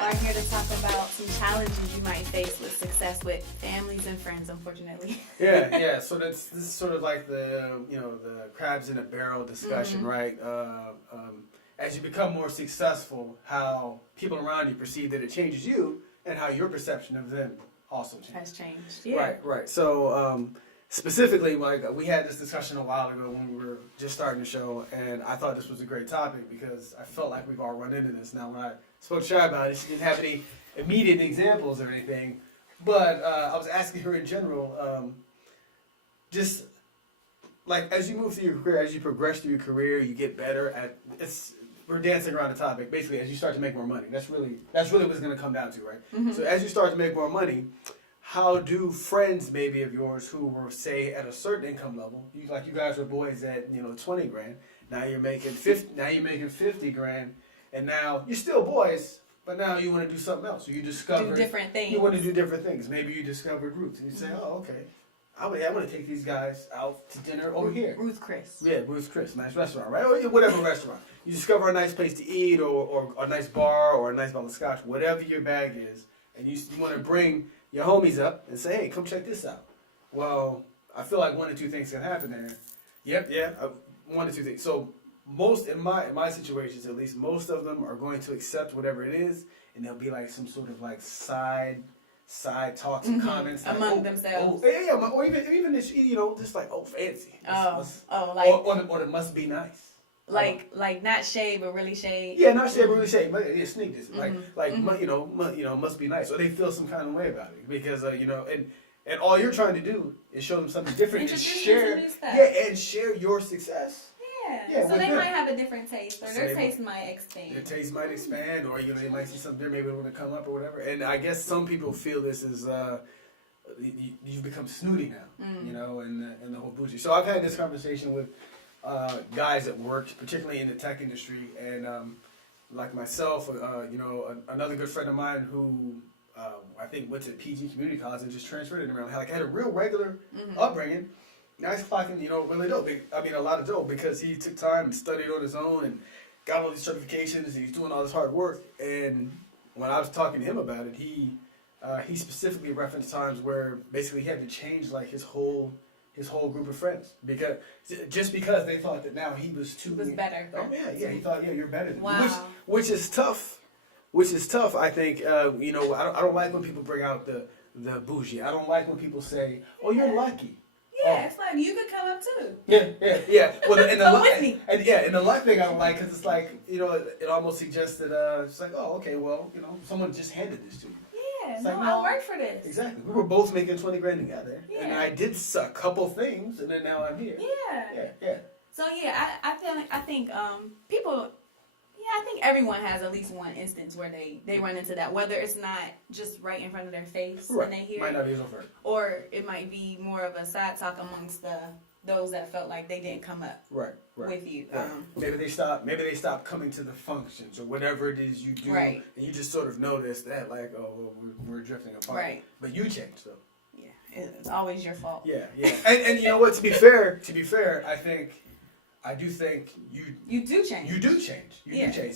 are here to talk about some challenges you might face with success with families and friends, unfortunately. Yeah. So this is sort of like the the crabs in a barrel discussion, right? As you become more successful, how people around you perceive that it changes you, and how your perception of them also changes. Has changed. Yeah. Right. So specifically, like we had this discussion a while ago when we were just starting the show, and I thought this was a great topic because I felt like we've all run into this. Now, when I spoke to Shy about it, she didn't have any immediate examples or anything, but I was asking her in general, just like as you move through your career, as you progress through your career, you get better at it's. We're dancing around the topic. Basically, as you start to make more money, that's really what it's going to come down to, right? So as you start to make more money, how do friends maybe of yours who were say at a certain income level, you guys were boys at 20 grand, now you're making 50 grand, and now you're still boys, but now you want to do something else. So you discover different things. You want to do different things. Maybe you discovered Roots, and you say, oh, okay. I want to take these guys out to dinner over here. Ruth Chris. Yeah, Ruth Chris, nice restaurant, right? Or whatever restaurant. You discover a nice place to eat, or a nice bar, or a nice bottle of scotch, whatever your bag is, and you want to bring your homies up and say, hey, come check this out. Well, I feel like one or two things can happen there. One or two things. So most, in my situations at least, most of them are going to accept whatever it is, and there'll be like some sort of like side talks and comments like, among themselves. Or even this, just like, fancy. Or it must be nice. Like not shade, but really shade. Yeah, not shade, but really shade. But yeah, sneak this. Must be nice. Or they feel some kind of way about it because and all you're trying to do is show them something different and share. And share your success. Yeah, so they might have a different taste, or their taste might expand. Their taste might expand, or they might see something there, maybe they want to come up or whatever. And I guess some people feel this is you've become snooty now, and the whole bougie. So I've had this conversation with guys at work, particularly in the tech industry, and like myself, another good friend of mine who I think went to PG Community College and just transferred it around. Like had a real regular upbringing. Now he's clocking, really dope. I mean, a lot of dope because he took time and studied on his own and got all these certifications and he's doing all this hard work. And when I was talking to him about it, he specifically referenced times where basically he had to change like his whole group of friends because they thought that now he was too. He was better. Oh yeah. He thought you're better than me. Wow. Which is tough. I think. I don't like when people bring out the bougie. I don't like when people say, "Oh, you're lucky." Yeah, it's like you could come up too. Yeah. Well, and the luck thing I don't like because it's like it almost suggests that it's like, oh, okay, well, someone just handed this to you. Yeah, like, I worked for this. Exactly. We were both making 20 grand together, and I did a couple things, and then now I'm here. Yeah. So I think people. Yeah, I think everyone has at least one instance where they run into that, whether it's not just right in front of their face when they hear might it, not be as over. or it might be more of a side talk amongst those that felt like they didn't come up with you. Right. Maybe they stop coming to the functions or whatever it is you do, and you just sort of notice that like, oh, well, we're drifting apart. Right. But you changed though. Yeah, it's always your fault. Yeah. And you know what? To be fair, I do think you do change. You do change.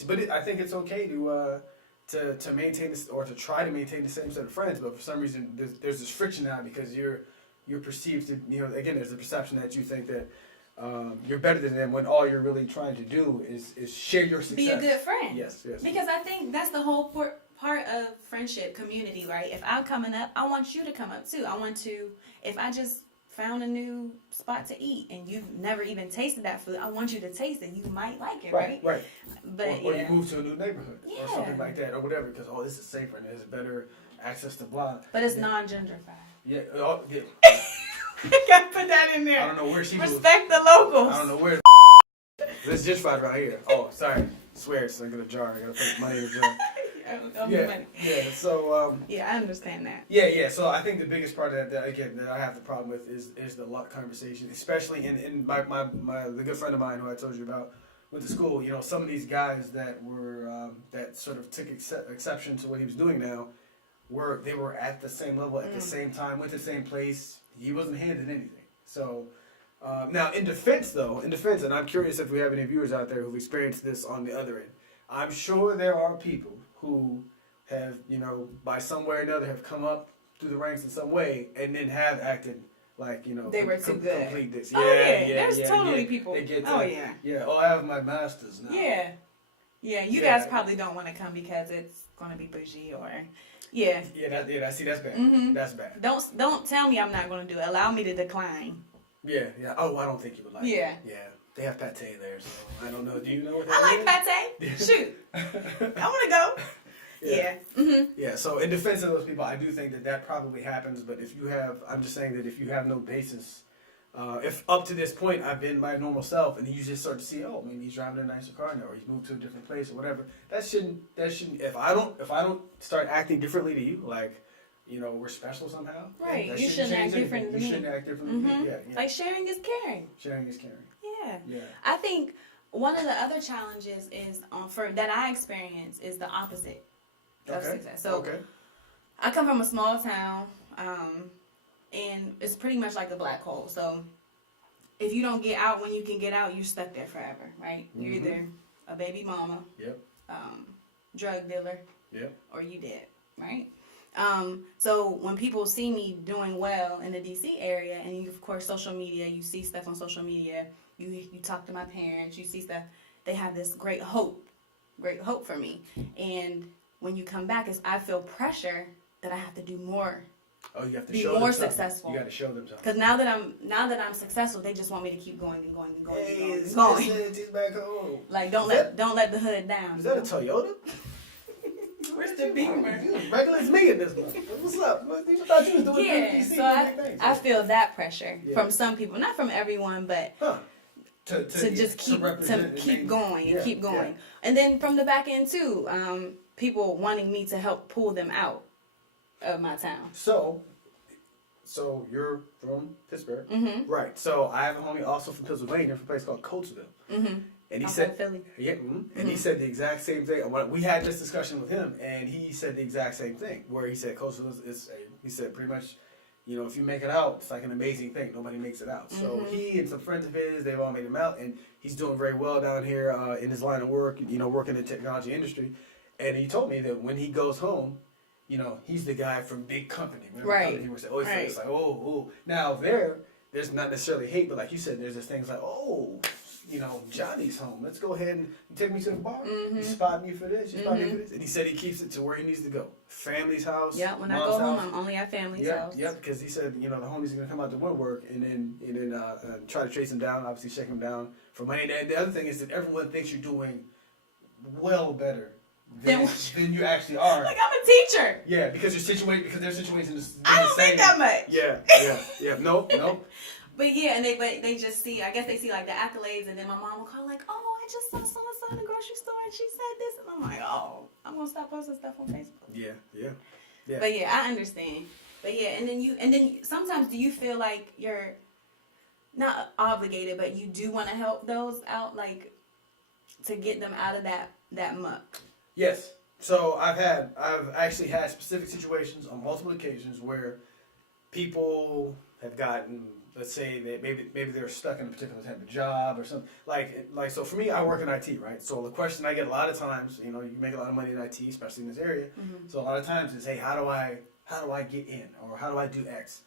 But I think it's okay to maintain this or to try to maintain the same set of friends. But for some reason, there's this friction now because you're perceived to again there's the perception that you think that you're better than them when all you're really trying to do is share your success. Be a good friend. Yes. Because I think that's the whole part of friendship, community, right? If I'm coming up, I want you to come up too. I want to. If I just found a new spot to eat and you've never even tasted that food, I want you to taste it. You might like it, right? Right. But or you move to a new neighborhood or something like that or whatever because this is safer and there's better access to blah. But it's non-gentrified. Yeah. You gotta put that in there. I don't know where she respect the locals. I don't know where. This is gentrified right here. Oh, sorry. Swear it's like in a jar. I gotta put money in a jar. Money. Yeah. So. I understand that. Yeah. So I think the biggest part of that I have the problem with is the luck conversation, especially in the good friend of mine who I told you about went to school. Some of these guys that were that sort of took exception to what he was doing now they were at the same level at the same time, went to the same place. He wasn't handed anything. So. Now, in defense, and I'm curious if we have any viewers out there who've experienced this on the other end. I'm sure there are people who have, by some way or another have come up through the ranks in some way and then have acted like, they were too good. Complete this. There's totally people. They get yeah. I have my master's now. Yeah, you guys probably don't want to come because it's going to be bougie or... Yeah. See, that's bad. Mm-hmm. That's bad. Don't tell me I'm not going to do it. Allow me to decline. Yeah. Oh, I don't think you would like it. Yeah. They have pate there, so I don't know. Do you know what that I like pate. Shoot. I want to go. Yeah. Mm-hmm. Yeah, so in defense of those people, I do think that probably happens, but I'm just saying that if you have no basis, if up to this point I've been my normal self, and you just start to see, oh, maybe he's driving a nicer car now, or he's moved to a different place, or whatever. That shouldn't. If I don't start acting differently to you, like, we're special somehow. Right. That you shouldn't act anything. different than me. me. You shouldn't act different than me. Yeah. Like sharing is caring. Sharing is caring. Yeah. Yeah. I think one of the other challenges is that I experience is the opposite of success. So I come from a small town, and it's pretty much like a black hole. So if you don't get out when you can get out, you're stuck there forever, right? Mm-hmm. You're either a baby mama, drug dealer, or you dead, right? So when people see me doing well in the DC area, and of course social media, you see stuff on social media, you talk to my parents, you see stuff, they have this great hope for me. And when you come back, I feel pressure that I have to do more. Oh, you have to be show more them successful. You got to show them something. Because now that I'm successful, they just want me to keep going and going and going and going. It's back home. Like don't let the hood down. Is that a Toyota? Where's the Beamer? Regular as me in this one. What's up? I thought you was doing DC. So I feel that pressure from some people, not from everyone, but to keep going and keep going. And then from the back end too, people wanting me to help pull them out of my town. So you're from Pittsburgh, right? So I have a homie also from Pennsylvania, from a place called Coatesville. And he said, Philly. And he said the exact same thing. We had this discussion with him, and he said the exact same thing. Where he said Coastal he said pretty much, if you make it out, it's like an amazing thing. Nobody makes it out. So he and some friends of his, they've all made him out, and he's doing very well down here in his line of work. Working in the technology industry, and he told me that when he goes home, he's the guy from big company. Right. Company where it's like, oh. Now there's not necessarily hate, but like you said, there's this things like, oh. Johnny's home. Let's go ahead and take me to the bar. You spot me for this. You spot me for this. And he said he keeps it to where he needs to go. Family's house. Yeah, when I go home, I'm only at family's house. Yep, because he said, the homies are going to come out to woodwork and then try to trace him down, obviously shake him down for money. And the other thing is that everyone thinks you're doing well better than you actually are. Like I'm a teacher. Yeah, because their situation is I don't make that much. Yeah. Nope. But yeah, and they just see, I guess they see like the accolades, and then my mom will call like, oh, I just saw so-and-so in the grocery store and she said this, and I'm like, oh, I'm gonna stop posting stuff on Facebook. Yeah. But yeah, I understand. But yeah, and then sometimes do you feel like you're not obligated, but you do want to help those out, like to get them out of that muck? Yes. So I've actually had specific situations on multiple occasions where people have gotten, let's say that maybe they're stuck in a particular type of job or something. Like so for me, I work in IT, right? So the question I get a lot of times, you make a lot of money in IT, especially in this area. So a lot of times is, hey, how do I get in, or how do I do X?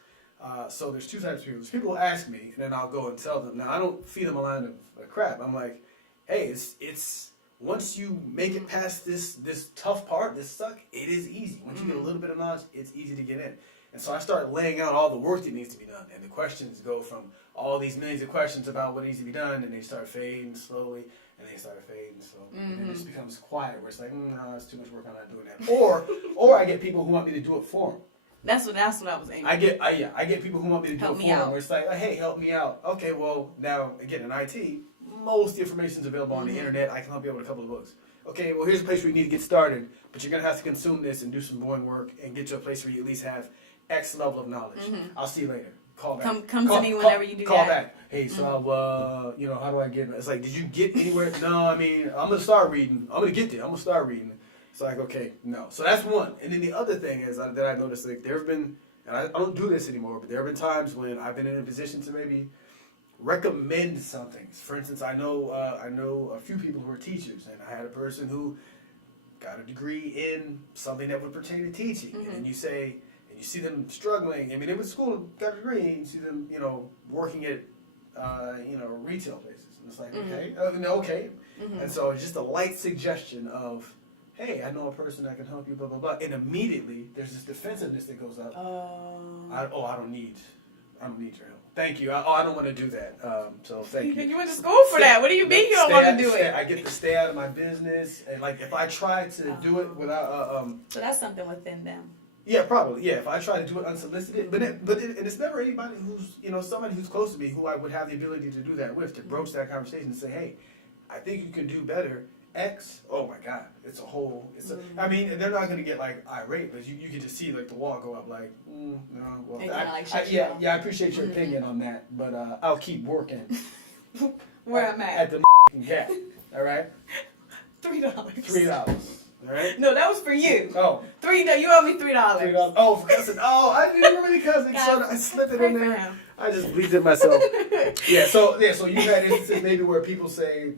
So there's two types of people. There's people who ask me, and then I'll go and tell them. Now I don't feed them a line of crap. I'm like, hey, it's once you make it past this tough part, this suck, it is easy. Once you get a little bit of knowledge, it's easy to get in. And so I start laying out all the work that needs to be done. And the questions go from all these millions of questions about what needs to be done, and they start fading slowly, and they start fading slowly. And then it just becomes quiet, where it's like, no, it's too much work, I'm not doing that. Or I get people who want me to do it for them. That's what I was aiming. I get people who want me to do it for them, where it's like, hey, help me out. Okay, well, now, again, in IT, most information is available on the internet. I can help you out with a couple of books. Okay, well, here's a place where you need to get started, but you're going to have to consume this and do some boring work and get to a place where you at least have X level of knowledge. I'll see you later. Call back. Come to me whenever you do call that. Call back. Hey, so how do I get? It's like, did you get anywhere? No, I mean, I'm gonna start reading. I'm gonna get there. I'm gonna start reading. It's like, okay, no. So that's one. And then the other thing is that I noticed, like, there have been, and I don't do this anymore, but there have been times when I've been in a position to maybe recommend something. For instance, I know a few people who are teachers, and I had a person who got a degree in something that would pertain to teaching, and then you say, and you see them struggling. I mean, they went to school, got a degree, and you see them, working at, retail places. And it's like, okay. And so it's just a light suggestion of, hey, I know a person that can help you, blah, blah, blah. And immediately there's this defensiveness that goes up. I don't need your help. Thank you. I don't want to do that. So thank you. You went to school for that. What do you mean you don't want to do it? I get to stay out of my business. And like, if I try to do it without, so that's something within them. Yeah, probably. Yeah, if I try to do it unsolicited, but it's never anybody who's, somebody who's close to me who I would have the ability to do that with, to broach that conversation and say, hey, I think you can do better. X, oh my God, I mean, they're not going to get like irate, but you can just see like the wall go up like, no, well, I appreciate your opinion on that, but I'll keep working. Where I'm at. At the Gap, all right? $3. $3. All right? No, that was for you. Oh. You owe me $3. $3. Oh, for cousin. Oh, I didn't remember the cousin. So I slipped it in there. I just bleeped it myself. So you had instances maybe where people say,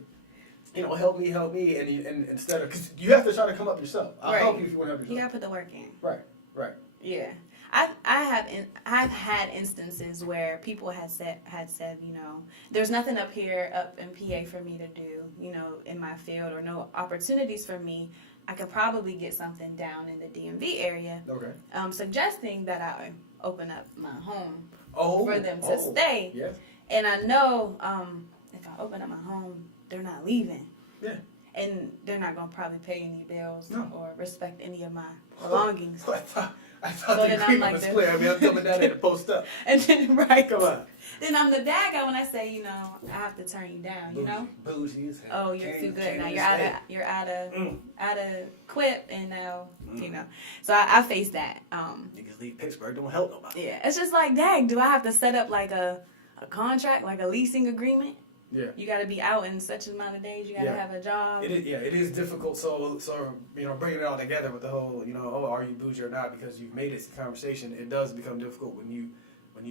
help me, and instead of, because you have to try to come up yourself. I'll help you if you want to help yourself. You gotta put the work in. Right. Yeah, I've had instances where people had said, there's nothing up in PA for me to do, in my field, or no opportunities for me. I could probably get something down in the DMV area. Okay. Suggesting that I open up my home for them to stay. Yes. And I know if I open up my home, they're not leaving. Yeah. And they're not going to probably pay any bills or respect any of my belongings. I thought the agreement was clear. I mean, I'm coming down here to post up. And then, Come on. Then I'm the bad guy when I say, I have to turn you down, Bougie as hell. Oh, you're too good now. You're out of quip, and now, So I face that. Niggas leave Pittsburgh, don't help nobody. Yeah. It's just like, dang, do I have to set up like a contract, like a leasing agreement? Yeah. You got to be out in such an amount of days. You got to have a job. It is difficult. So bringing it all together with the whole, are you bougie or not? Because you've made it a conversation. It does become difficult when you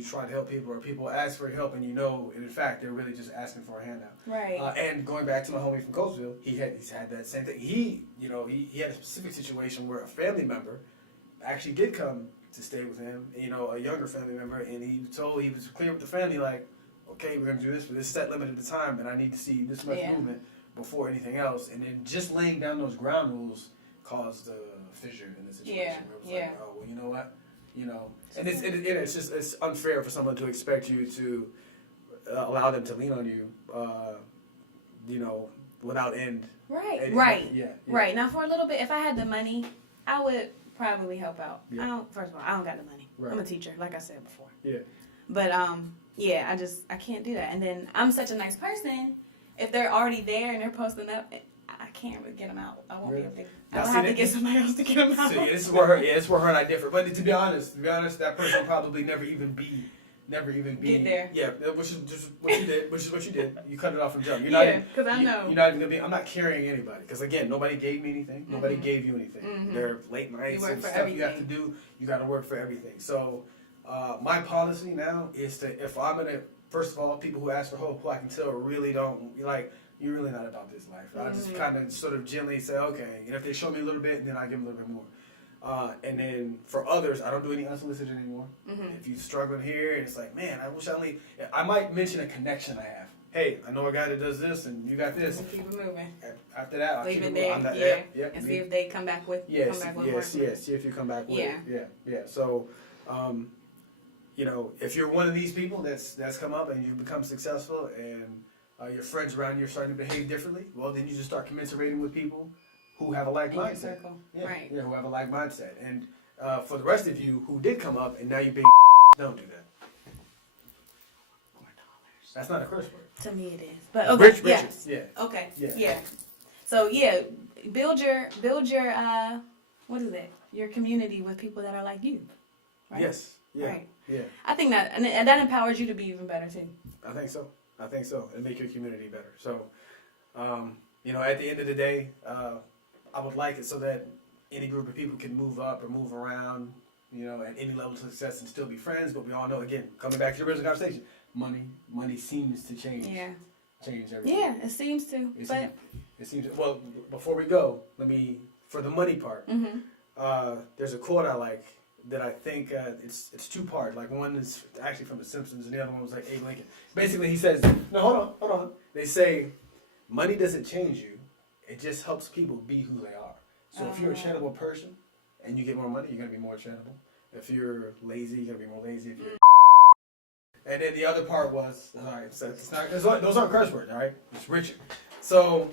try to help people, or people ask for help, and in fact, they're really just asking for a handout. Right. And going back to my homie from Coatesville, he's had that same thing. He had a specific situation where a family member actually did come to stay with him. A younger family member, and he was clear with the family, like, okay, we're going to do this for this set limit at the time, and I need to see this much movement before anything else. And then just laying down those ground rules caused a fissure in the situation. Where it was like, oh, well, you know what? And it's unfair for someone to expect you to allow them to lean on you, without end. Right. Right. Now, for a little bit, if I had the money, I would probably help out. Yeah. First of all, I don't got the money. Right. I'm a teacher, like I said before. Yeah. But I can't do that. And then I'm such a nice person. If they're already there and they're posting up, I can't really get them out. I won't be able to. I'll have to get somebody else to get them out. So this is where her and I differ. But to be honest, that person will probably never even be get there. Yeah, which is just what you did. Which is what you did. You cut it off from jump. Because I know you're not even gonna be. I'm not carrying anybody. Because again, nobody gave me anything. Nobody gave you anything. Mm-hmm. There are late nights and stuff everything. You have to do. You got to work for everything. So my policy now is to, if I'm gonna, first of all, people who ask for help, who I can tell really don't like. You're really not about this life. I just kind of sort of gently say, okay. And if they show me a little bit, then I give them a little bit more. And then for others, I don't do any unsolicited anymore. Mm-hmm. If you're struggling here, and it's like, man, I might mention a connection I have. Hey, I know a guy that does this, and you got this. And keep it moving. After that, I'll leave keep it there. And see if they come back with. See if you come back with. Yeah. So, if you're one of these people that's come up and you've become successful, and your friends around you are starting to behave differently, well, then you just start commensurating with people who have a like mindset. Circle. Yeah, right. Yeah, who have a like mindset. And for the rest of you who did come up and now you're being don't do that. $4. That's not a curse word. To me it is. But okay. Riches. Yeah. Okay. Yeah. So build your what is it? Your community with people that are like you. Right? Yes. Yeah. Right. Yeah. I think that and that empowers you to be even better too. I think so. And make your community better. So, at the end of the day, I would like it so that any group of people can move up or move around, at any level of success and still be friends. But we all know, again, coming back to the original conversation, money seems to change. Yeah. Change everything. Yeah, it seems to. It seems. Well, before we go, let me for the money part, Mm-hmm. there's a quote I like that I think it's two part. Like one is actually from The Simpsons, and the other one was like Abe Lincoln. Basically, he says, "No, hold on. They say money doesn't change you; it just helps people be who they are. So if you're a charitable person and you get more money, you're gonna be more charitable. If you're lazy, you're gonna be more lazy. If you're and then the other part was, all right, so those aren't curse words, all right? It's Richard. So,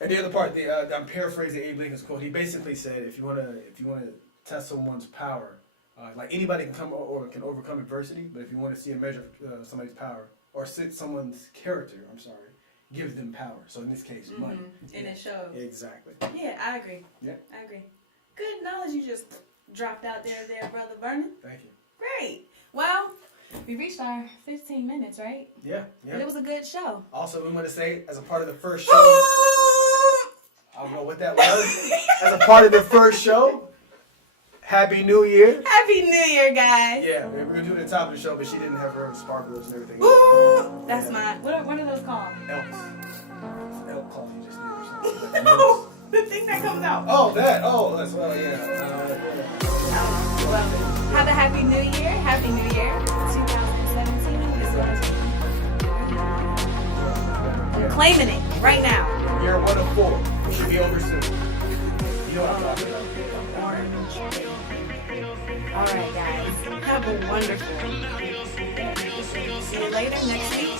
and the other part, I'm paraphrasing Abe Lincoln's quote. He basically said, if you wanna test someone's power, like anybody can come or can overcome adversity, but if you want to see a measure of somebody's power or someone's character, give them power. So in this case, money. And it shows. Exactly. Yeah, I agree. Yeah. I agree. Good knowledge you just dropped out there, Brother Vernon. Thank you. Great. Well, we reached our 15 minutes, right? Yeah. But it was a good show. Also, we want to say, as a part of the first show, I don't know what that was. As a part of the first show, Happy New Year. Happy New Year, guys. Yeah, we were going to do it at the top of the show, but she didn't have her sparklers and everything. Ooh, that's mine. What are those called? Elks. It's an elk call you just did or something. No, the thing that comes out. Oh, that. Oh, that's well, yeah. Well, have a Happy New Year. Happy New Year 2017. This was I'm claiming it right now. Year 1 of 4. It should be over soon. You know what I'm talking about. All right, guys. Have a wonderful. See you later next week.